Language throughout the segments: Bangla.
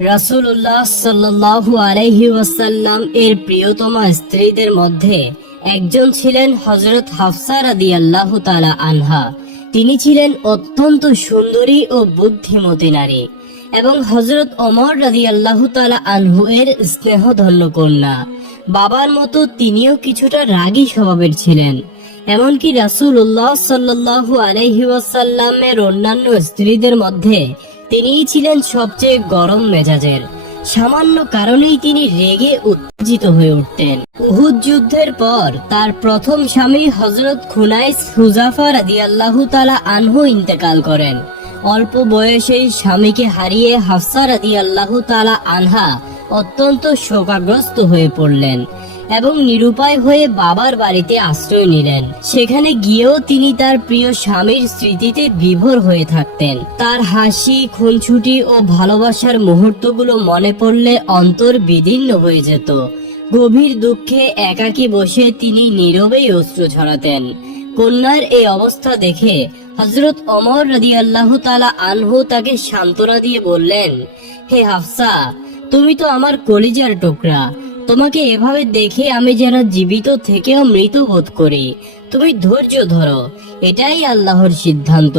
রাসূলুল্লাহ সাল্লাল্লাহু আলাইহি ওয়াসাল্লাম এর প্রিয়তমা স্ত্রীদের মধ্যে একজন ছিলেন হযরত হাফসা রাদিয়াল্লাহু তাআলা আনহা। তিনি ছিলেন অত্যন্ত সুন্দরী ও বুদ্ধিমতী নারী এবং হযরত ওমর রাদিয়াল্লাহু তাআলা আনহু এর স্নেহধন্য কন্যা। বাবার মতো তিনিও কিছুটা রাগী স্বভাবের ছিলেন। এমনকি রাসূলুল্লাহ সাল্লাল্লাহু আলাইহি ওয়াসাল্লামের অন্যান্য স্ত্রীদের মধ্যে তিনিই ছিলেন সবচেয়ে গরম মেজাজের। সামান্য কারণেই তিনি রেগে উত্তেজিত হয়ে উঠতেন। উহুদ যুদ্ধের পর তার প্রথম স্বামী হযরত খুনাইস হুযাফা রাদিয়াল্লাহু তাআলা আনহু ইন্তেকাল করেন। অল্প বয়সেই স্বামীকে হারিয়ে হাফসা রাদিয়াল্লাহু তাআলা আনহা অত্যন্ত শোকাগ্রস্ত হয়ে পড়লেন এবং নিরুপায় হয়ে বাবার বাড়িতে আশ্রয় নিলেন। সেখানে গিয়েও তিনি তার প্রিয় স্বামীর স্মৃতিতে বিভোর হয়ে থাকতেন। তার হাসি, খুনছুটি ও ভালোবাসার মুহূর্তগুলো মনে পড়লে অন্তর বিদীর্ণ হয়ে যেত। গভীর দুঃখে একাকী বসে তিনি নীরবেই অশ্রু ঝরাতেন। কন্যার এই অবস্থা দেখে হযরত ওমর রাদিয়াল্লাহু তাআলা আনহু তাকে সান্ত্বনা দিয়ে বললেন, হে হাফসা, তুমি তো আমার কলিজার টুকরা। তোমাকে এভাবে দেখে আমি যেন জীবিত থেকেও মৃত বোধ করি। তুমি ধৈর্য ধরো, এটাই আল্লাহর সিদ্ধান্ত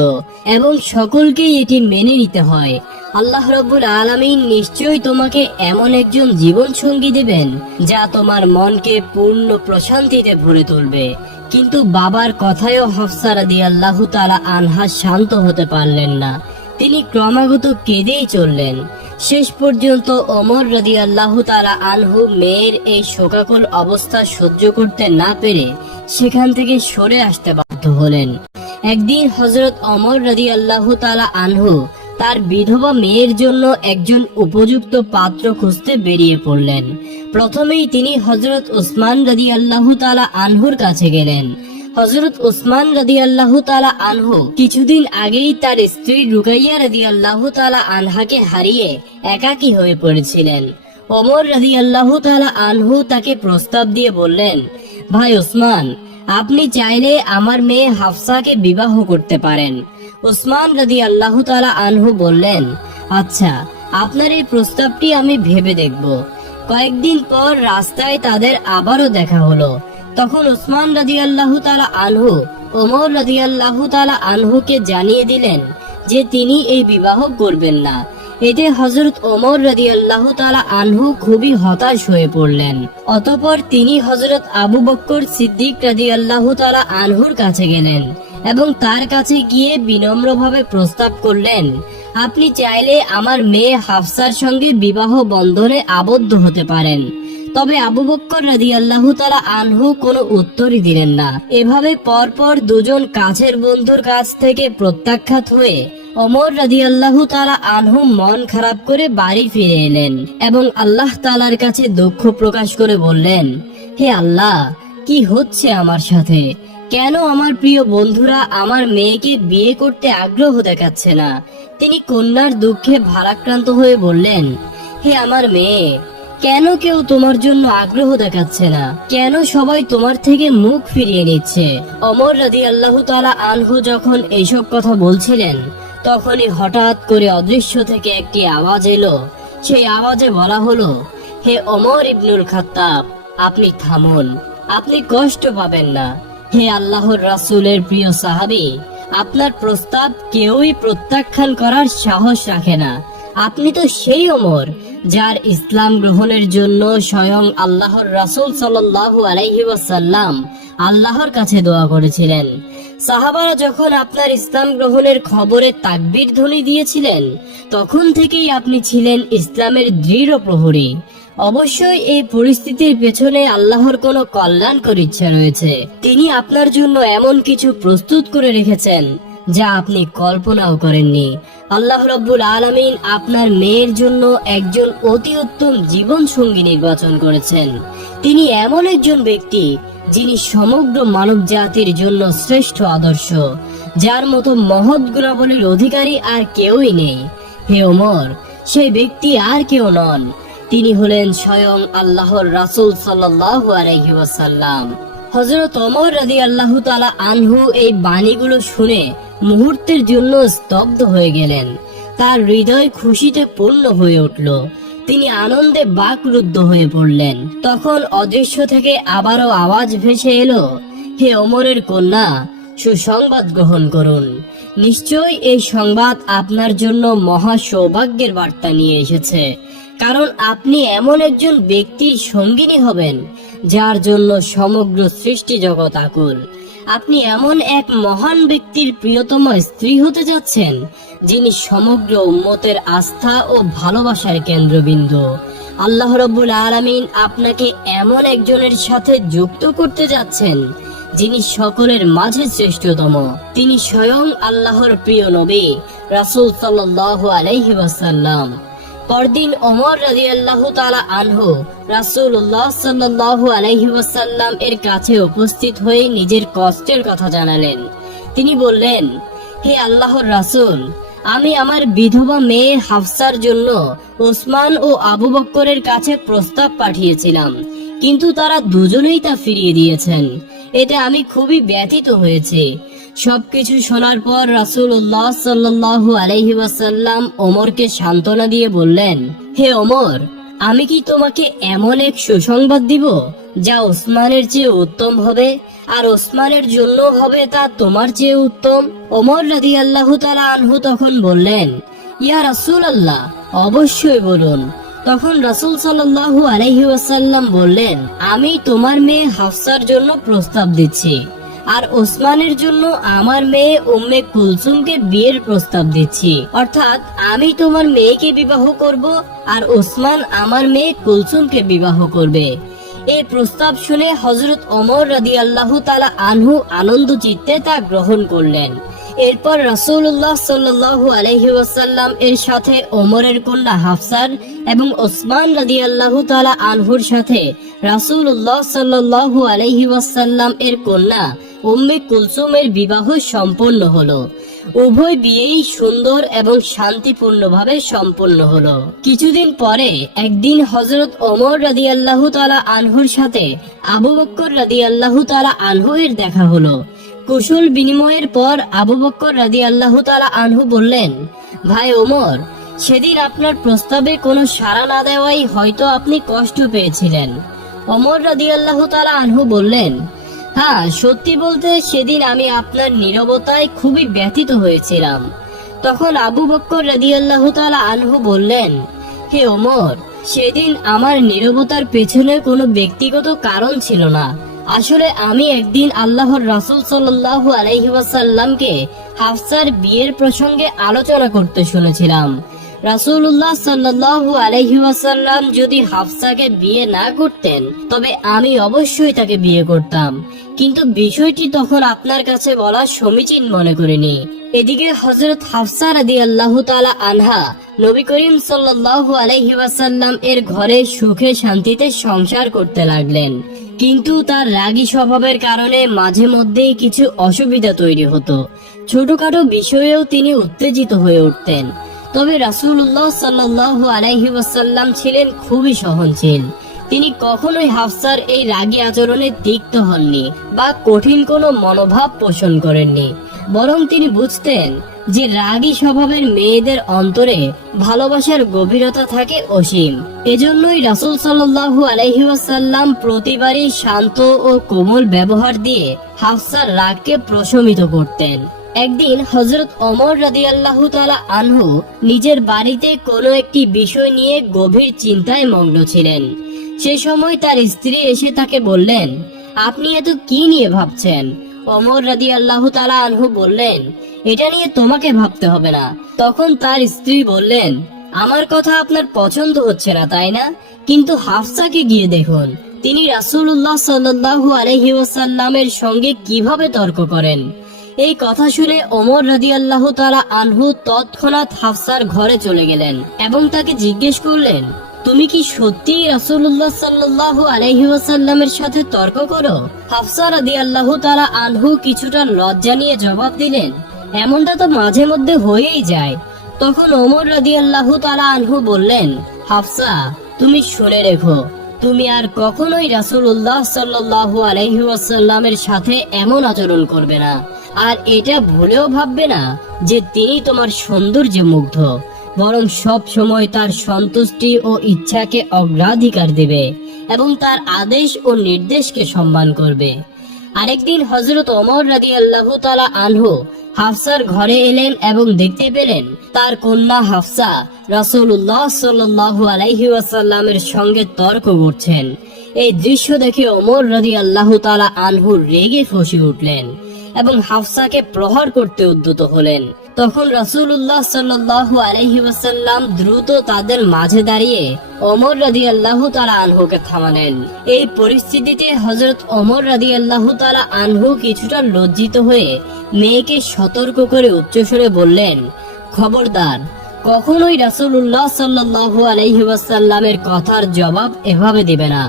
এবং সকলকেই এটি মেনে নিতে হয়। আল্লাহ রাব্বুল আলামিন নিশ্চয়ই তোমাকে এমন একজন জীবন সঙ্গী দেবেন যা তোমার মনকে পূর্ণ প্রশান্তিতে ভরে তুলবে। কিন্তু বাবার কথায়ও হাফসা রাদিয়াল্লাহু তাআলা আনহা শান্ত হতে পারলেন না। তিনি ক্রমাগত কেঁদেই চললেন। শেষ পর্যন্ত ওমর রাদিয়াল্লাহু তাআলা আনহু মেয়ের এই শোকাকুল অবস্থা সহ্য করতে না পেরে সেখান থেকে সরে আসতে বাধ্য হলেন। একদিন হযরত ওমর রাদিয়াল্লাহু তাআলা আনহু তার বিধবা মেয়ের জন্য একজন উপযুক্ত পাত্র খুঁজতে বেরিয়ে পড়লেন। প্রথমেই তিনি হযরত উসমান রাদিয়াল্লাহু তাআলা আনহুর কাছে গেলেন। হযরত উসমান রাদিয়াল্লাহু তাআলা আনহু কিছুদিন আগেই তার স্ত্রী রুকাইয়া রাদিয়াল্লাহু তাআলা আনহাকে হারিয়ে একাকী হয়ে পড়েছিলেন। ওমর রাদিয়াল্লাহু তাআলা আনহু তাকে প্রস্তাব দিয়ে বললেন, ভাই উসমান, আপনি চাইলে আমার মেয়ে হাফসাকে বিবাহ করতে পারেন। উসমান রাদিয়াল্লাহু তাআলা আনহু বললেন, আচ্ছা, আপনার এই প্রস্তাবটি আমি ভেবে দেখব। কয়েকদিন পর রাস্তায় তাদের আবারও দেখা হলো। তখন উসমান রাদিয়াল্লাহু তাআলা আনহু ওমর রাদিয়াল্লাহু তাআলা আনহুকে জানিয়ে দিলেন যে তিনি এই বিবাহ করবেন না। এতে হযরত ওমর রাদিয়াল্লাহু তাআলা আনহু খুবই হতাশ হয়ে পড়লেন। অতঃপর তিনি হযরত আবু বকর সিদ্দিক রাদিয়াল্লাহু তাআলা আনহুর কাছে গেলেন এবং তার কাছে গিয়ে বিনম্রভাবে প্রস্তাব করলেন, আপনি চাইলে আমার মেয়ে হাফসার সঙ্গে বিবাহ বন্ধনে আবদ্ধ হতে পারেন। তবে আবু বকর রাদিয়াল্লাহু তাআলা আনহু কোনো উত্তরই দিলেন না। এভাবে পরপর দুজন কাছের বন্ধুর কাছ থেকে প্রত্যাখ্যাত হয়ে ওমর রাদিয়াল্লাহু তাআলা আনহু মন খারাপ করে বাড়ি ফিরে এলেন এবং আল্লাহ তাআলার কাছে দুঃখ প্রকাশ করে বললেন, হে আল্লাহ, কি হচ্ছে আমার সাথে? কেন আমার প্রিয় বন্ধুরা আমার মেয়েকে বিয়ে করতে আগ্রহ দেখাচ্ছে না? তিনি কন্যার দুঃখে ভারাক্রান্ত হয়ে বললেন, হে আমার মেয়ে, কেন কেউ তোমার জন্য আগ্রহ দেখাচ্ছে না? কেন সবাই তোমার থেকে মুখ ফিরিয়ে নিচ্ছে? ওমর রাদিয়াল্লাহু তাআলা আনহু যখন এইসব কথা বলছিলেন, তখনই হঠাৎ করে অদৃশ্য থেকে একটি আওয়াজ এলো। সেই আওয়াজে বলা হলো, হে ওমর ইবনুল খাত্তাব, আপনি থামুন, আপনি কষ্ট পাবেন না। হে আল্লাহর রাসূলের প্রিয় সাহাবী, আপনার প্রস্তাব কেউই প্রত্যাখ্যান করার সাহস রাখে না। আপনি তো সেই ওমর যার ইসলাম গ্রহণের জন্য স্বয়ং আল্লাহর রাসূল সাল্লাল্লাহু আলাইহি ওয়াসাল্লাম আল্লাহর কাছে দোয়া করেছিলেন। সাহাবারা যখন আপনার ইসলাম গ্রহণের খবরে তাকবীর ধ্বনি দিয়েছিলেন, তখন থেকেই আপনি ছিলেন ইসলামের দৃঢ় প্রহরী। অবশ্যই এই পরিস্থিতির পেছনে আল্লাহর কোনো কল্যাণকর ইচ্ছা রয়েছে। তিনি আপনার জন্য এমন কিছু প্রস্তুত করে রেখেছেন যা আপনি কল্পনাও করেননি। আল্লাহ রাব্বুল আলামিন আপনার মেয়ের জন্য একজন অতি উত্তম জীবন সঙ্গী নির্বাচন করেছেন। তিনি এমন একজন ব্যক্তি যিনি সমগ্র মানব জাতির জন্য শ্রেষ্ঠ আদর্শ, যার মতো মহৎ গুণাবলীর অধিকারী আর কেউই নেই। হে ওমর, সেই ব্যক্তি আর কেউ নন, তিনি হলেন স্বয়ং আল্লাহর রাসূল সাল্লাল্লাহু আলাইহি ওয়াসাল্লাম। হযরত ওমর রাদিয়াল্লাহু তাআলা আনহু এই বাণীগুলো শুনে মুহূর্তের জন্য স্তব্ধ হয়ে গেলেন। তার হৃদয় খুশিতে পূর্ণ হয়ে উঠল। তিনি আনন্দে বাকরুদ্ধ হয়ে পড়লেন। তখন অদৃশ্য থেকে আবারও আওয়াজ ভেসে এলো, হে ওমরের কন্যা, সুসংবাদ গ্রহণ করুন। নিশ্চয়ই এই সংবাদ আপনার জন্য মহা সৌভাগ্যের বার্তা নিয়ে এসেছে, কারণ আপনি এমন একজন ব্যক্তির সঙ্গিনী হবেন যার জন্য সমগ্র সৃষ্টি জগৎ আকুল। আপনি এমন এক মহান ব্যক্তির প্রিয়তম স্ত্রী হতে যাচ্ছেন যিনি সমগ্র উম্মতের আস্থা ও ভালোবাসার কেন্দ্রবিন্দু। আল্লাহ রাব্বুল আলামিন আপনাকে এমন একজনের সাথে যুক্ত করতে যাচ্ছেন যিনি সকলের মাঝে শ্রেষ্ঠতম। তিনি স্বয়ং আল্লাহর প্রিয় নবী রাসূল সাল্লাল্লাহু আলাইহি ওয়াসাল্লাম। পরদিন ওমর রাদিয়াল্লাহু তাআলা আনহু রাসূলুল্লাহ সাল্লাল্লাহু আলাইহি ওয়াসাল্লাম এর কাছে উপস্থিত হয়ে নিজের কষ্টের কথা জানালেন। তিনি বললেন, হে আল্লাহর রাসূল, আমি আমার বিধবা মেয়ে হাফসার জন্য ওসমান ও আবু বকরের কাছে প্রস্তাব পাঠিয়েছিলাম, কিন্তু তারা দুজনেই তা ফিরিয়ে দিয়েছেন। এতে আমি খুবই ব্যথিত হয়েছি। সবকিছু শোনার পর রাসূলুল্লাহ সাল্লাল্লাহু আলাইহি ওয়াসাল্লাম ওমরকে সান্ত্বনা দিয়ে বললেন, হে ওমর, আমি কি তোমাকে এমন এক সুসংবাদ দিব যা ওসমানের চেয়ে উত্তম হবে, আর ওসমানের জন্য হবে তা তোমার চেয়ে উত্তম? ওমর রাদিয়াল্লাহু তাআলা আনহু তখন বললেন, ইয়া রাসূলুল্লাহ, অবশ্যই বলুন। তখন রাসূল সাল্লাল্লাহু আলাইহি ওয়াসাল্লাম বললেন, আমি তোমার মেয়ে হাফসার জন্য প্রস্তাব দিচ্ছি, আর ওসমানের জন্য আমার মেয়ে উম্মে কুলসুমকে বিয়ের প্রস্তাব দিচ্ছি। অর্থাৎ আমি তোমার মেয়েকে বিবাহ করব, আর ওসমান আমার মেয়ে কুলসুমকে বিবাহ করবে। এই প্রস্তাব শুনে হযরত ওমর রাদিয়াল্লাহু তাআলা আনহু আনন্দ চিত্তে তা গ্রহণ করলেন। এরপর রাসূলুল্লাহ সাল্লাল্লাহু আলাইহি ওয়াসাল্লাম এর সাথে ওমরের কন্যা হাফসার এবং ওসমান রাদিয়াল্লাহু তাআলা আনহুর সাথে রাসূলুল্লাহ সাল্লাল্লাহু আলাইহি ওয়াসাল্লাম এর কন্যা উম্মে কুলসুমের বিবাহ সম্পন্ন হলো। উভয় বিয়েই সুন্দর এবং শান্তিপূর্ণভাবে সম্পন্ন হলো। কিছুদিন পরে একদিন হযরত ওমর রাদিয়াল্লাহু তাআলা আনহুর সাথে আবু বকর রাদিয়াল্লাহু তাআলা আনহু এর দেখা হলো। কুশল বিনিময়ের পর আবু বকর রাদিয়াল্লাহু তাআলা আনহু বললেন, ভাই ওমর, সেদিন আপনার প্রস্তাবে কোনো সাড়া না দেওয়াই হয়তো আপনি কষ্ট পেয়েছিলেন। ওমর রাদিয়াল্লাহু তাআলা আনহু বললেন, হ্যাঁ, সত্যি বলতে সেদিন আমি আপনার নীরবতায় খুবই ব্যথিত হয়েছিলাম। তখন আবু বকর রাদিয়াল্লাহু তাআলা আনহু বললেন, হে ওমর, সেদিন আমার নীরবতার পেছনে কোনো ব্যক্তিগত কারণ ছিল না। আসলে আমি একদিন আল্লাহর রাসূল সাল্লাল্লাহু আলাইহি ওয়াসাল্লামকে হাফসার বিয়ের প্রসঙ্গে আলোচনা করতে শুনেছিলাম। রাসূলুল্লাহ সাল্লাল্লাহু আলাইহি ওয়াসাল্লাম যদি হাফসাকে বিয়ে না করতেন তবে আমি অবশ্যই তাকে বিয়ে করতাম, কিন্তু বিষয়টি তখন আপনার কাছে বলা সমীচীন মনে করিনি। এদিকে হযরত হাফসা রাদিয়াল্লাহু তাআলা আনহা নবী করিম সাল্লাল্লাহু আলাইহি ওয়াসাল্লাম এর ঘরে সুখে শান্তিতে সংসার করতে লাগলেন, কিন্তু তার রাগী স্বভাবের কারণে মাঝে মধ্যেই কিছু অসুবিধা তৈরি হতো। ছোটখাটো বিষয়েও তিনি উত্তেজিত হয়ে উঠতেন। তবে রাসূলুল্লাহ সাল্লাল্লাহু আলাইহি ওয়াসাল্লাম ছিলেন খুবই সহনশীল। তিনি কখনোই হাফসার এই রাগী আচরণে তিক্ত হননি বা কঠিন কোনো মনোভাব পোষণ করেননি, বরং তিনি বুঝতেন যে রাগী স্বভাবের মেয়েদের অন্তরে ভালোবাসার গভীরতা থাকে অসীম। এজন্যই রাসূল সাল্লাল্লাহু আলাইহি ওয়াসাল্লাম প্রতিবারই শান্ত ও কোমল ব্যবহার দিয়ে হাফসার রাগকে প্রশমিত করতেন। একদিন হযরত ওমর রাদিয়াল্লাহু তাআলা আনহু নিজের বাড়িতে কোনো একটি বিষয় নিয়ে গভীর চিন্তায় মগ্ন ছিলেন। সে সময় তার স্ত্রী এসে তাকে বললেন, আপনি এত কি নিয়ে ভাবছেন? ওমর রাদিয়াল্লাহু তাআলা আনহু বললেন, এটা নিয়ে তোমাকে ভাবতে হবে না। তখন তার স্ত্রী বললেন, আমার কথা আপনার পছন্দ হচ্ছে না তাই না? কিন্তু হাফসাকে গিয়ে দেখুন, তিনি রাসূলুল্লাহ সাল্লাল্লাহু আলাইহি ওয়াসাল্লামের সঙ্গে কিভাবে তর্ক করেন। এই কথা শুনে ওমর রাদিয়াল্লাহু তাআলা আনহু তৎক্ষণাৎ হাফসার ঘরে চলে গেলেন এবং তাকে জিজ্ঞেস করলেন, তুমি কি সত্যিই রাসূলুল্লাহ সাল্লাল্লাহু আলাইহি ওয়াসাল্লামের সাথে তর্ক করো? হাফসা রাদিয়াল্লাহু তাআলা আনহু কিছুটা লজ্জা নিয়ে জবাব দিলেন, এমনটা তো মাঝে মধ্যে হয়েই যায়। তখন ওমর রাদিয়াল্লাহু তাআলা আনহু বললেন, হাফসা, তুমি শুনে রেখো, তুমি আর কখনোই রাসূলুল্লাহ সাল্লাল্লাহু আলাইহি ওয়াসাল্লামের সাথে এমন আচরণ করবে না, আর এটা ভুলেও ভাববে না যে তিনি তোমার সৌন্দর্যে মুগ্ধ, বরং সব সময় তার সন্তুষ্টি ও ইচ্ছাকে অগ্রাধিকার দেবে এবং তার আদেশ ও নির্দেশকে সম্মান করবে। আরেকদিন হযরত ওমর রাদিয়াল্লাহু তাআলা আনহু হাফসার ঘরে এলেন এবং দেখতে পেলেন তার কন্যা হাফসা রাসূলুল্লাহ সাল্লাল্লাহু আলাইহি ওয়াসাল্লামের সঙ্গে তর্ক করছেন। এই দৃশ্য দেখে ওমর রাদিয়াল্লাহু তাআলা আনহু রেগে ফুঁসে উঠলেন এবং হাফসাকে প্রহার করতে উদ্যত হলেন। তখন রাসূলুল্লাহ সাল্লাল্লাহু আলাইহি ওয়াসাল্লাম দ্রুত তাদের মাঝে দাঁড়িয়ে ওমর রাদিয়াল্লাহু তাআলা আনহুকে থামালেন। এই পরিস্থিতিতে হযরত ওমর রাদিয়াল্লাহু তাআলা আনহু কিছুটা লজ্জিত হয়ে মেয়েকে সতর্ক করে উচ্চস্বরে বললেন, খবরদার, কখনোই রাসূলুল্লাহ সাল্লাল্লাহু আলাইহি ওয়াসাল্লামের কথার জবাব এভাবে দিবে না।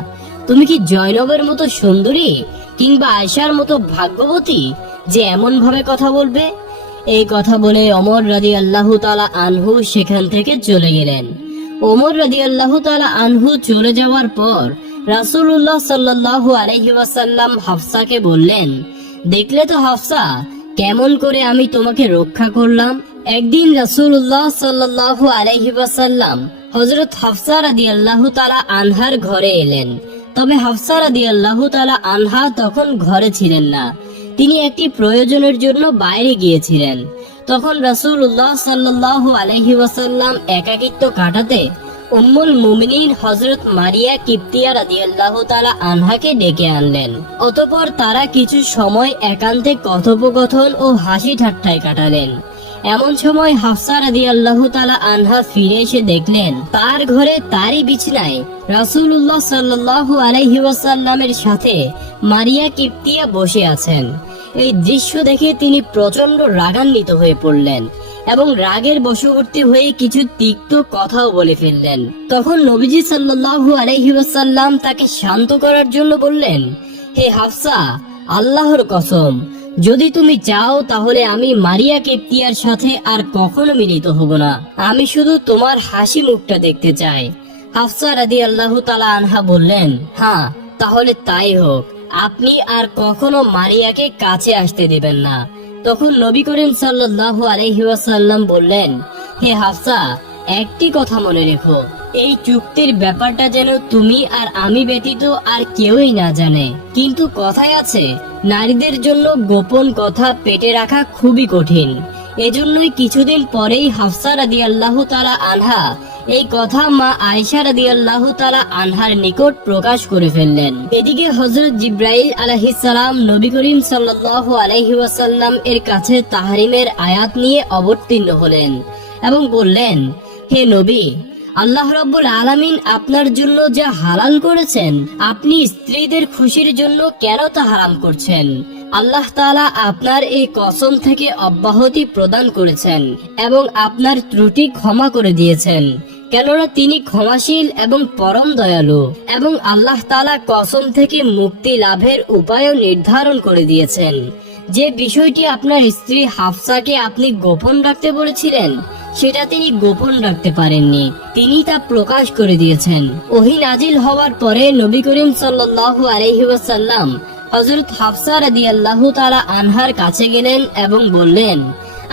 তুমি কি জয়নবের মতো সুন্দরী কিংবা আয়েশার মতো ভাগ্যবতী যে এমন ভাবে কথা বলবে? এই কথা বলে ওমর রাদিয়াল্লাহু তাআলা আনহু সেখান থেকে চলে গেলেন। ওমর রাদিয়াল্লাহু তাআলা আনহু চলে যাওয়ার পর রাসূলুল্লাহ সাল্লাল্লাহু আলাইহি ওয়াসাল্লাম হাফসাকে বললেন, দেখলে তো হাফসা, কেমন করে আমি তোমাকে রক্ষা করলাম। একদিন রাসূলুল্লাহ সাল্লাল্লাহু আলাইহি ওয়াসাল্লাম হযরত হাফসা রাদিয়াল্লাহু তাআলা আনহার ঘরে এলেন। তবে হাফসা রাদিয়াল্লাহু তাআলা আনহা তখন ঘরে ছিলেন না, তিনি একটি প্রয়োজনের জন্য বাইরে গিয়েছিলেন। তখন রাসূলুল্লাহ সাল্লাল্লাহু আলাইহি ওয়াসাল্লাম একাকিত্ব কাটাতে উম্মুল মুমিনিন হযরত মারিয়া কিপ্তিয়া রাদিয়াল্লাহু তাআলা আনহাকে ডেকে আনলেন। অতঃপর তারা কিছু সময় একান্তে কথোপকথন ও হাসি ঠাট্টায় কাটালেন। এমন সময় হাফসা রাদিয়াল্লাহু তাআলা আনহা ফিরে এসে দেখলেন তার ঘরে তারই বিছানায় রাসূলুল্লাহ সাল্লাল্লাহু আলাইহি ওয়াসাল্লামের সাথে মারিয়া কিপ্তিয়া বসে আছেন। এই দৃশ্য দেখে তিনি প্রচন্ড রাগান্বিত হয়ে পড়লেন এবং রাগের বশবর্তী হয়ে কিছু তিক্ত কথাও বলে ফেললেন। তখন নবীজি সাল্লাল্লাহু আলাইহি ওয়াসাল্লাম তাকে শান্ত করার জন্য বললেন, হে হাফসা, আল্লাহর কসম, যদি তুমি চাও তাহলে আমি মারিয়া কিপ্তিয়ার সাথে আর কখনো মিলিত হব না। আমি শুধু তোমার হাসি মুখটা দেখতে চাই। হাফসা রাদিয়াল্লাহু তাআলা আনহা বললেন, হ্যাঁ, তাহলে তাই হোক, আপনি আর কখনো মারিয়াকে কাছে আসতে দেবেন না। তখন নবী করিম সাল্লাল্লাহু আলাইহি ওয়াসাল্লাম বললেন, হে হাফসা, একটি কথা মনে রেখো, এই চুক্তির ব্যাপারটা যেন তুমি আর আমি ব্যতীত আর কেউই না জানে। কিন্তু কথায় আছে, নারীদের জন্য গোপন কথা পেটে রাখা খুবই কঠিন। এজন্যই কিছুদিন পরেই হাফসা রাদিয়াল্লাহু তাআলা আনহা এই কথা মা আয়েশা রাদিয়াল্লাহু তাআলা আনহার নিকট প্রকাশ করে ফেললেন। এদিকে হযরত জিবরাইল আলাইহিস সালাম নবী করিম সাল্লাল্লাহু আলাইহি ওয়াসাল্লাম এর কাছে তাহরিমের আয়াত নিয়ে অবতীর্ণ হলেন এবং বললেন, হে নবী, আল্লাহ রাব্বুল আলামিন আপনার জন্য যা হালাল করেছেন, আপনি স্ত্রীদের খুশির জন্য কেন তা হারাম করছেন? আল্লাহ তাআলা আপনার এই কসম থেকে অব্যাহতি প্রদান করেছেন এবং আপনার ত্রুটি ক্ষমা করে দিয়েছেন, কেননা তিনি ক্ষমাশীল এবং পরম দয়ালু। এবং আল্লাহ তাআলা কসম থেকে মুক্তি লাভের উপায়ও নির্ধারণ করে দিয়েছেন। যে বিষয়টি আপনার স্ত্রী হাফসাকে আপনি গোপন রাখতে বলেছিলেন, সেটা তিনি গোপন রাখতে পারেননি, তিনি তা প্রকাশ করে দিয়েছেন। ওহী নাজিল হওয়ার পরে নবী করিম সাল্লাল্লাহু আলাইহি ওয়াসাল্লাম হযরত হাফসা রাদিয়াল্লাহু তাআলা আনহার কাছে গেলেন এবং বললেন,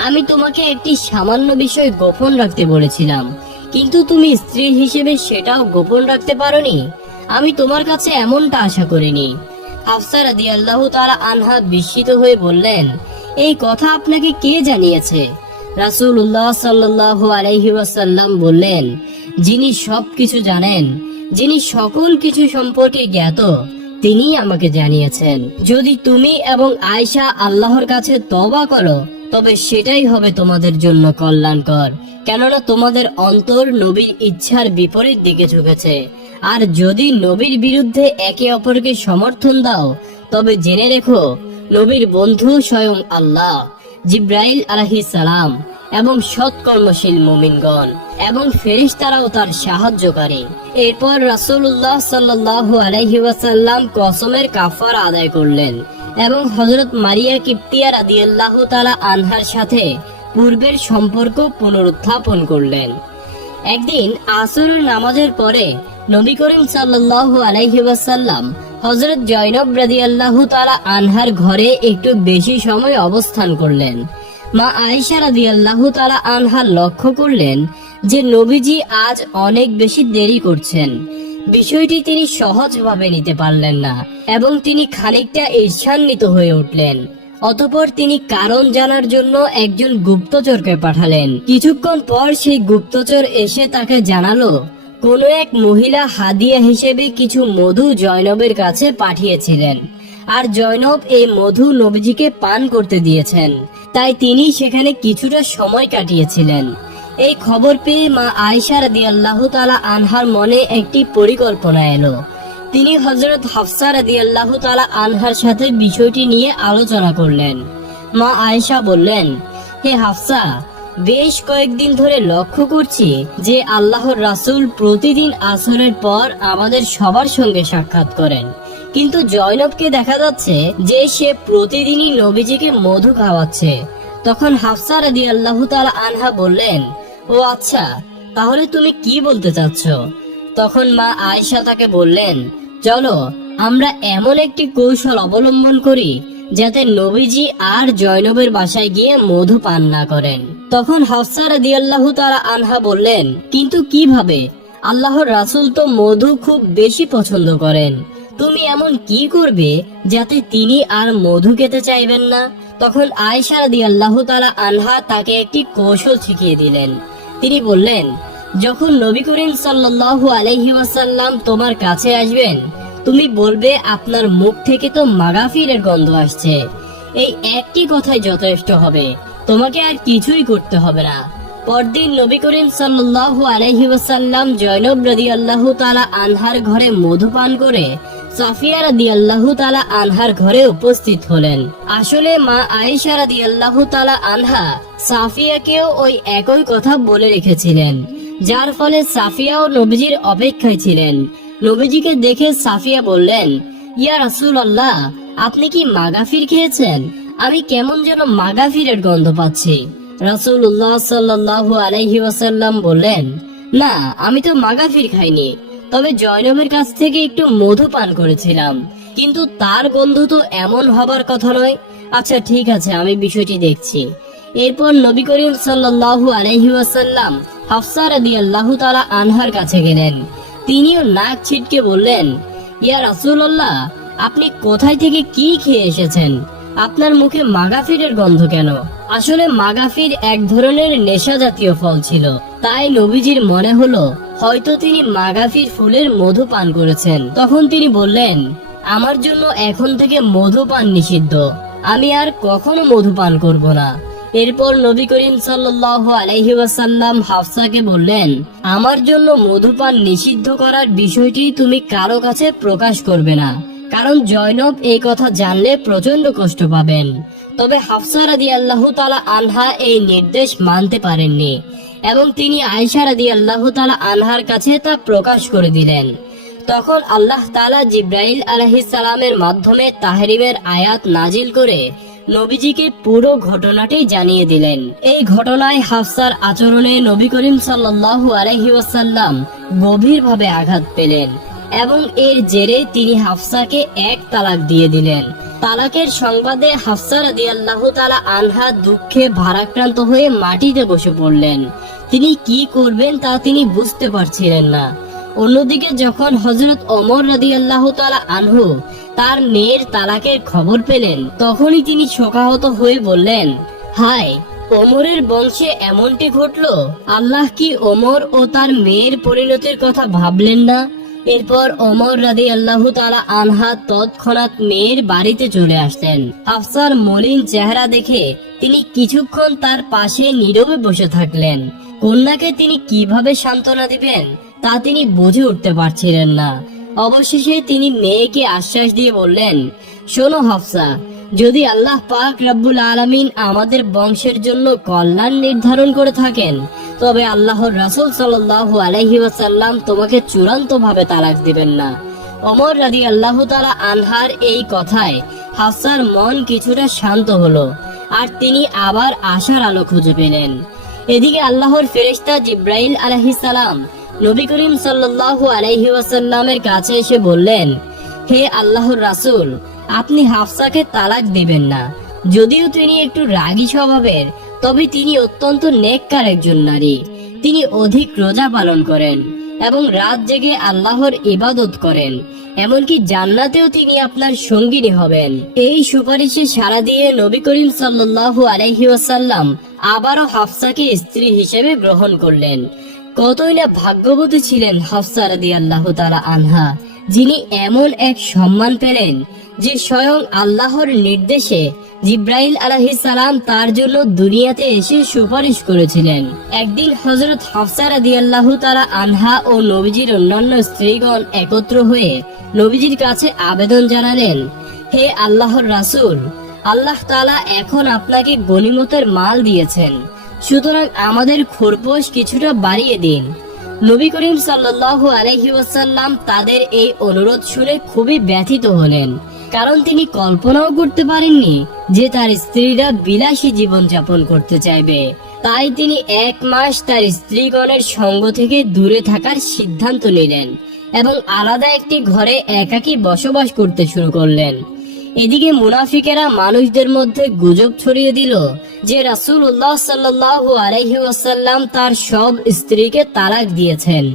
আমি তোমাকে একটি সামান্য বিষয় গোপন রাখতে বলেছিলাম, কিন্তু তুমি স্ত্রী হিসেবে সেটাও গোপন রাখতে পারোনি। আমি তোমার কাছে এমনটা আশা করিনি। হাফসা রাদিয়াল্লাহু তাআলা আনহা বিস্মিত হয়ে বললেন, এই কথা আপনাকে কে জানিয়েছে? রাসূলুল্লাহ সাল্লাল্লাহু আলাইহি ওয়াসাল্লাম বললেন, যিনি সবকিছু জানেন, যিনি সকল কিছু সম্পর্কে জ্ঞাত, তিনি আমাকে জানিয়েছেন। যদি তুমি এবং আয়েশা আল্লাহর কাছে তওবা করো, তবে সেটাই হবে তোমাদের জন্য কল্যাণকর, কেননা তোমাদের অন্তর নবীর ইচ্ছার বিপরীত দিকে ঝুঁকেছে। আর যদি নবীর বিরুদ্ধে একে অপরকে সমর্থন দাও, তবে জেনে রেখো, নবীর বন্ধু স্বয়ং আল্লাহ, জিবরাইল আলাইহিস সালাম এবং সৎকর্মশীল মুমিনগণ এবং ফেরেশতারাও তার সাহায্যকারী। এরপর রাসূলুল্লাহ সাল্লাল্লাহু আলাইহি ওয়াসাল্লাম কসমের কাফারা আদায় করলেন এবং হযরত মারিয়া কিপ্তিয়া রাদিয়াল্লাহু তাআলা আনহার সাথে পূর্বের সম্পর্ক পুনরুত্থাপন করলেন। একদিন আসরের নামাজের পরে নবী করিম সাল্লাল্লাহু আলাইহি ওয়াসাল্লাম হযরত জয়নব রাদিয়াল্লাহু তাআলা আনহার ঘরে একটু বেশি সময় অবস্থান করলেন। মা আয়েশা রাদিয়াল্লাহু তাআলা আনহা লক্ষ্য করলেন যে নবীজি আজ অনেক বেশি দেরি করছেন। বিষয়টি তিনি সহজভাবে নিতে পারলেন না এবং তিনি খানিকটা ঈর্ষান্বিত হয়ে উঠলেন। অতঃপর তিনি কারণ জানার জন্য একজন গুপ্তচরকে পাঠালেন। কিছুক্ষণ পর সেই গুপ্তচর এসে তাকে জানালো কোন এক মহিলা হাদিয়া হিসেবে কিছু মধু জয়নবের কাছে পাঠিয়েছিলেন, আর জয়নব এই মধু নবীজিকে পান করতে দিয়েছেন, তাই তিনি সেখানে কিছুটা সময় কাটিয়েছিলেন। এই খবর পেয়ে মা আয়েশা রাদিয়াল্লাহু তাআলা আনহার মনে একটি পরিকল্পনা এলো। তিনি হযরত হাফসা রাদিয়াল্লাহু তাআলা আনহার সাথে বিষয়টি নিয়ে আলোচনা করলেন। মা আয়েশা বললেন, হে হাফসা, বেশ কয়েকদিন ধরে লক্ষ্য করছি যে আল্লাহর রাসূল প্রতিদিন আসরের পর আমাদের সবার সঙ্গে সাক্ষাৎ করেন, কিন্তু জয়নবকে দেখা যাচ্ছে যে সে প্রতিদিনই নবীজিকে মধু খাওয়াচ্ছে। তখন হাফসা রাদিয়াল্লাহু তাআলা আনহা বললেন, ও আচ্ছা, তাহলে তুমি কি বলতে চাচ্ছ? তখন মা আয়েশা তাকে বললেন, চলো আমরা এমন একটি কৌশল অবলম্বন করি যাতে নবীজি আর জয়নবের বাসায় গিয়ে মধু পান না করেন। তখন হাফসা রাদিয়াল্লাহু তাআলা আনহা বললেন, কিন্তু কিভাবে? আল্লাহর রাসূল তো মধু খুব বেশি পছন্দ করেন। তুমি এমন কি করবে যাতে তিনি আর মধু খেতে চাইবেন না? তখন আয়েশা রাদিয়াল্লাহু তাআলা আনহা তাকে একটি কৌশল শিখিয়ে দিলেন। তিনি বললেন, যখন নবী করিম সাল্লাল্লাহু আলাইহি ওয়াসাল্লাম তোমার কাছে আসবেন, তুমি বলবে আপনার মুখ থেকে তো মাগাফিরের গন্ধ আসছে। এই একটি কথাই যথেষ্ট হবে, তোমাকে আর কিছুই করতে হবে না। পরদিন নবী করিম সাল্লাল্লাহু আলাইহি ওয়াসাল্লাম জয়নব রাদিয়াল্লাহু তাআলা আনহার ঘরে মধু পান করে সাফিয়া রাদিয়াল্লাহু তাআলা আনহার ঘরে উপস্থিত হলেন। আসলে মা আয়েশা রাদিয়াল্লাহু তাআলা আনহা সাফিয়াকেও ওই একই কথা বলে রেখেছিলেন, যার ফলে সাফিয়াও নবীজির অপেক্ষায় ছিলেন। নবীজিকে দেখে সাফিয়া বললেন, ইয়া রাসূলুল্লাহ, আপনি কি মাগাফির খেয়েছেন? আমি কেমন যেন মাগাফিরের গন্ধ পাচ্ছি। রাসূলুল্লাহ সাল্লাল্লাহু আলাইহি ওয়াসাল্লাম বললেন, না, আমি তো মাগাফির খাইনি, তবে জয়নবের কাছ থেকে একটু মধু পান করেছিলাম, কিন্তু তার গন্ধ তো এমন হবার কথা নয়। আচ্ছা ঠিক আছে, আমি বিষয়টি দেখছি। এরপর নবী করিম সাল্লাল্লাহু আলাইহি ওয়াসাল্লাম হাফসা রাদিয়াল্লাহু তাআলা আনহার কাছে গেলেন। তিনিও নাক ছিটকে বললেন, ইয়া রাসূলুল্লাহ, আপনি কোথায় থেকে কি খেয়ে এসেছেন? আপনার মুখে মাগাফিরের গন্ধ কেন? আসলে মাগাফির এক ধরনের নেশা জাতীয় ফল ছিল, তাই নবীজির মনে হলো হয়তো তিনি মাগাফির ফুলের মধু পান করেছেন। তখন তিনি বললেন, আমার জন্য এখন থেকে মধু পান নিষিদ্ধ, আমি আর কখনো মধু পান করব না। এরপর নবী করিম সাল্লাল্লাহু আলাইহি ওয়াসাল্লাম হাফসাকে বললেন, আমার জন্য মধু পান নিষিদ্ধ করার বিষয়টি তুমি কারো কাছে প্রকাশ করবে না, কারণ জয়নব এই কথা জানলে প্রচন্ড কষ্ট পাবেন। তবে হাফসা রাদিয়াল্লাহু তাআলা আনহা এই নির্দেশ মানতে পারেননি এবং তিনি আয়েশা রাদিয়াল্লাহু তাআলা আনহার কাছে তা প্রকাশ করে দিলেন। তখন আল্লাহ তাআলা জিবরাইল আলাইহিস সালামের মাধ্যমে তাহরিমের আয়াত নাজিল করে নবীজিকে পুরো ঘটনাটি জানিয়ে দিলেন। এই ঘটনায় হাফসার আচরণে নবী করিম সাল্লাল্লাহু আলাইহি ওয়াসাল্লাম গভীরভাবে আঘাত পেলেন এবং এর জেরে তিনি হাফসাকে এক তালাক দিয়ে দিলেন। তালাকের সংবাদে হাফসা রাদিয়াল্লাহু তাআলা আনহা দুঃখে ভারাক্রান্ত হয়ে মাটিতে বসে পড়লেন। তিনি কি করবেন তা তিনি বুঝতে পারছিলেন না। অন্যদিকে যখন হযরত ওমর রাদিয়াল্লাহু তাআলা আনহু তার মেয়ের তালাকের খবর পেলেন, তখনই তিনি শোকাহত হয়ে বললেন, হায়, ওমরের বংশে এমনটি ঘটলো। আল্লাহ কি ওমর ও তার মেয়ের পরিণতির কথা ভাবলেন না? এরপর ওমর রাদিয়াল্লাহু তাআলা আনহা তৎক্ষণাৎ মেয়ের বাড়িতে চলে আসলেন। হাফসার মলিন চেহারা দেখে তিনি কিছুক্ষণ তার পাশে নীরবে বসে থাকলেন। কন্যাকে তিনি কিভাবে সান্ত্বনা দিবেন তা তিনি বুঝে উঠতে পারছিলেন না। অবশেষে তিনি মেয়েকে আশ্বাস দিয়ে বললেন, শোনো হাফসা, যদি আল্লাহ পাক রব্বুল আলামিন আমাদের বংশের জন্য কল্যাণ নির্ধারণ করে থাকেন, তবে আল্লাহর রাসূল সাল্লাল্লাহু আলাইহি ওয়াসাল্লাম তোমাকে চূড়ান্তভাবে তালাক দিবেন না। ওমর রাদিয়াল্লাহু তাআলা আনহার এই কথায় হাফসার মন কিছুটা শান্ত হলো আর তিনি আবার আশার আলো খুঁজে পেলেন। এদিকে আল্লাহর ফেরেশতা জিবরাইল আলাইহিস সালাম নবী করিম সাল্লাল্লাহু আলাইহি ওয়াসাল্লামের কাছে এসে বললেন, হে আল্লাহর রাসূল, আপনি হাফসাকে তালাক দিবেন না। যদিও তিনি একটু রাগী স্বভাবের, তবে তিনি অত্যন্ত নেককার একজন নারী। তিনি অধিক রোজা পালন করেন এবং রাত জেগে আল্লাহর ইবাদত করেন। এমনকি জান্নাতেও তিনি আপনার সঙ্গিনী হবেন। এই সুপারিশে সাড়া দিয়ে নবী করিম সাল্লাল্লাহু আলাইহি ওয়াসাল্লাম আবারও হাফসাকে স্ত্রী হিসেবে গ্রহণ করলেন। কতই না ভাগ্যবতী ছিলেন হাফসা রাদিয়াল্লাহু তাআলা আনহা, যিনি এমন এক সম্মান পেলেন যে স্বয়ং আল্লাহর নির্দেশে জিব্রাইল আলাইহিস সালাম তার জন্য দুনিয়াতে এসে সুপারিশ করেছিলেন। একদিন হযরত হাফসা রাদিয়াল্লাহু তাআলা আনহা ও নবীজির অন্যান্য স্ত্রীগণ একত্র হয়ে নবীজির কাছে আবেদন জানালেন, হে আল্লাহর রাসূল, আল্লাহ তাআলা এখন আপনাকে গনিমতের মাল দিয়েছেন, সুতরাং আমাদের খোরপোশ কিছুটা বাড়িয়ে দিন। নবী করিম সাল্লাল্লাহু আলাইহি ওয়াসাল্লাম তাদের এই অনুরোধ শুনে খুবই ব্যথিত হলেন, কারণ তিনি কল্পনাও করতে পারেননি যে তার স্ত্রীরা বিলাসী জীবন যাপন করতে চাইবে। তাই তিনি 1 মাস তার স্ত্রীগণের সঙ্গ থেকে দূরে থাকার সিদ্ধান্ত নিলেন এবং আলাদা একটি ঘরে একাকী বসবাস করতে শুরু করলেন। এদিকে মুনাফিকেরা মানুষদের মধ্যে গুজব ছড়িয়ে দিল যে রাসূলুল্লাহ সাল্লাল্লাহু আলাইহি ওয়াসাল্লাম তার সব স্ত্রীকে তালাক দিয়েছেন।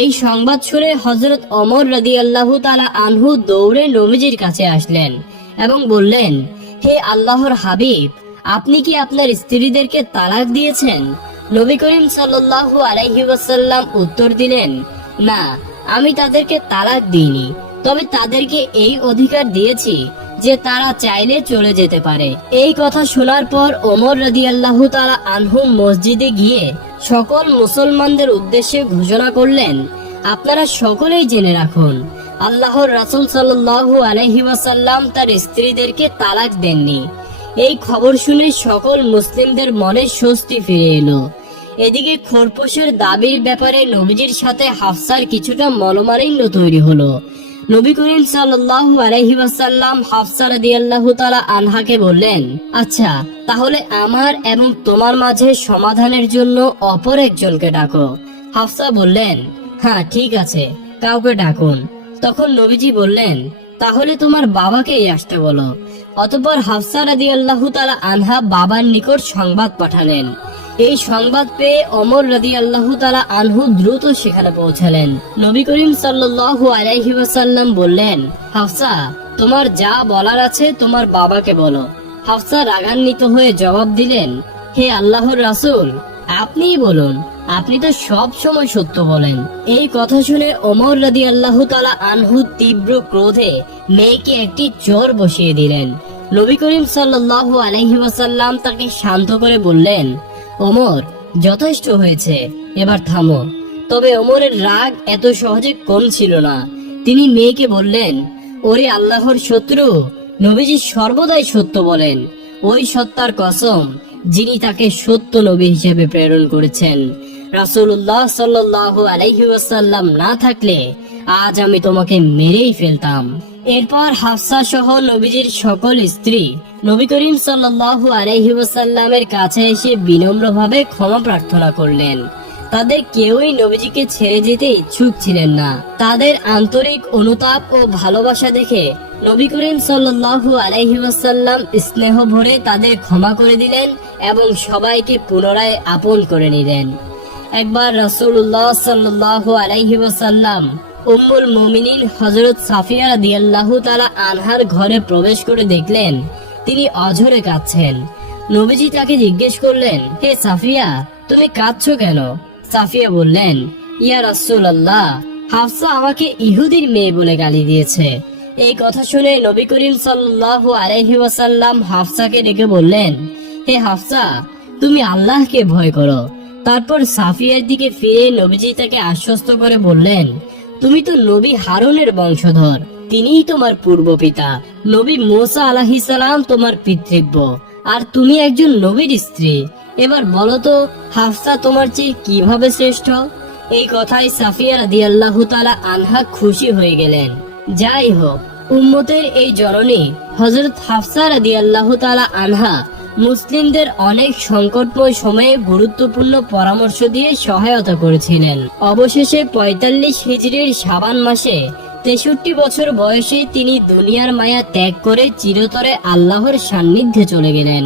এই সংবাদ শুনে হযরত ওমর রাদিয়াল্লাহু তাআলা আনহু দৌড়ে নবীজির কাছে আসলেন এবং বললেন, হে আল্লাহর হাবিব, আপনি কি আপনার স্ত্রীদেরকে তালাক দিয়েছেন? নবী করিম সাল্লাল্লাহু আলাইহি ওয়াসাল্লাম উত্তর দিলেন, না, আমি তাদেরকে তালাক দিইনি, তবে তাদেরকে এই অধিকার দিয়েছি যে তারা চাইলে চলে যেতে পারে। এই কথা শোনার পর ওমর রাদিয়াল্লাহু তাআলা আনহু মসজিদে গিয়ে সকল মুসলমানদের উদ্দেশ্যে ঘোষণা করলেন, আপনারা সকলেই জেনে রাখুন, আল্লাহর রাসূল সাল্লাল্লাহু আলাইহি ওয়াসাল্লাম তার স্ত্রীদেরকে তালাক দেননি। এই খবর শুনে সকল মুসলিমদের মনে স্বস্তি ফিরে এলো। এদিকে খোরপোশের দাবির ব্যাপারে নবীজির সাথে হাফসার কিছুটা মনোমালিন্য তৈরি হলো। নবী করিম সাল্লাল্লাহু আলাইহি ওয়াসাল্লাম হাফসা রাদিয়াল্লাহু তাআলা আনহাকে বললেন, আচ্ছা, তাহলে আমার এবং তোমার মাঝে সমাধানের জন্য অপর একজনকে ডাকো। হাফসা বললেন, হ্যাঁ ঠিক আছে, কাউকে ডাকুন। তখন নবীজি বললেন, তাহলে তোমার বাবাকেই আসতে বলো। অতঃপর হাফসা রাদিয়াল্লাহু তাআলা আনহা বাবার নিকট সংবাদ পাঠালেন। এই সংবাদ পেয়ে ওমর রাদিয়াল্লাহু তাআলা আনহু দ্রুত সেখানে পৌঁছালেন। নবী করিম সাল্লাল্লাহু আলাইহি ওয়াসাল্লাম বললেন, হাফসা, তোমার যা বলার আছে তোমার বাবাকে বলো। হাফসা রাগান্বিত হয়ে জবাব দিলেন, হে আল্লাহর রাসূল, আপনিই বলুন, আপনি তো সব সময় সত্য বলেন। এই কথা শুনে ওমর রাদিয়াল্লাহু তাআলা আনহু তীব্র ক্রোধে মেয়েকে একটি চর বসিয়ে দিলেন। নবী করিম সাল্লাল্লাহু আলাইহি ওয়াসাল্লাম তাকে শান্ত করে বললেন, ওমর, যথেষ্ট হয়েছে, এবার থামো। তবে ওমরের রাগ এত সহজে কম ছিল না। তিনি মেয়েকে বললেন, ওরে আল্লাহর শত্রু, নবীজি সর্বদাই সত্য বলেন। ওই সত্তার কসম যিনি তাকে সত্য নবী হিসেবে প্রেরণ করেছেন। রাসূলুল্লাহ সাল্লাল্লাহু আলাইহি ওয়াসাল্লাম না থাকলে আজ আমি তোমাকে মেরেই ফেলতাম। এরপর হাফসা সহ নবীজির সকল স্ত্রী নবী করিম সাল্লাল্লাহু আলাইহি ওয়াসাল্লামের কাছে এসে বিনম্রভাবে ক্ষমা প্রার্থনা করলেন। তাদের কেউই নবীজিকে ছেড়ে যেতে ইচ্ছুক ছিলেন না। তাদের আন্তরিক অনুতাপ ও ভালোবাসা দেখে নবী করিম সাল্লাল্লাহু আলাইহি ওয়াসাল্লাম স্নেহ ভরে তাদের ক্ষমা করে দিলেন এবং সবাইকে পুনরায় আপন করে নিলেন। একবার রাসূলুল্লাহ সাল্লাল্লাহু আলাইহি ওয়াসাল্লাম উম্মুল মুমিনিন হযরত সাফিয়া রাদিয়াল্লাহু তাআলা আনহার ঘরে প্রবেশ করে দেখলেন তিনি অঝরে কাঁদছেন। নবীজি তাকে জিজ্ঞেস করলেন, হে সাফিয়া, তুমি কাঁদছো কেন? সাফিয়া বললেন, ইয়া রাসূলুল্লাহ, হাফসা আমাকে ইহুদির মেয়ে বলে গালি দিয়েছে। এই কথা শুনে নবী করিম সাল্লাল্লাহু আলাইহি ওয়াসাল্লাম হাফসাকে ডেকে বললেন, হে হাফসা, তুমি আল্লাহকে ভয় করো। তারপর সাফিয়ার দিকে ফিরে নবীজি তাকে আশ্বস্ত করে বললেন, তুমি তো নবী হারুনের বংশধর, তিনিই তোমার পূর্ব পিতা। নবী মুসা আলাইহিস সালাম তোমার পিতৃব্য, আর তুমি একজন নবীর স্ত্রী। এবার বলো তো, হাফসা তোমার চেয়ে কিভাবে শ্রেষ্ঠ? এই কথায় সাফিয়া রাদিয়াল্লাহু তাআলা আনহা খুশি হয়ে গেলেন। যাই হোক, উম্মতের এই জননী হযরত হাফসা রাদিয়াল্লাহু তাআলা আনহা মুসলিমদের অনেক সংকটময় সময়ে গুরুত্বপূর্ণ পরামর্শ দিয়ে সহায়তা করেছিলেন। অবশেষে ৪৫ হিজরির শাবান মাসে ৬৩ বছর বয়সে তিনি দুনিয়ার মায়া ত্যাগ করে চিরতরে আল্লাহর সান্নিধ্যে চলে গেলেন।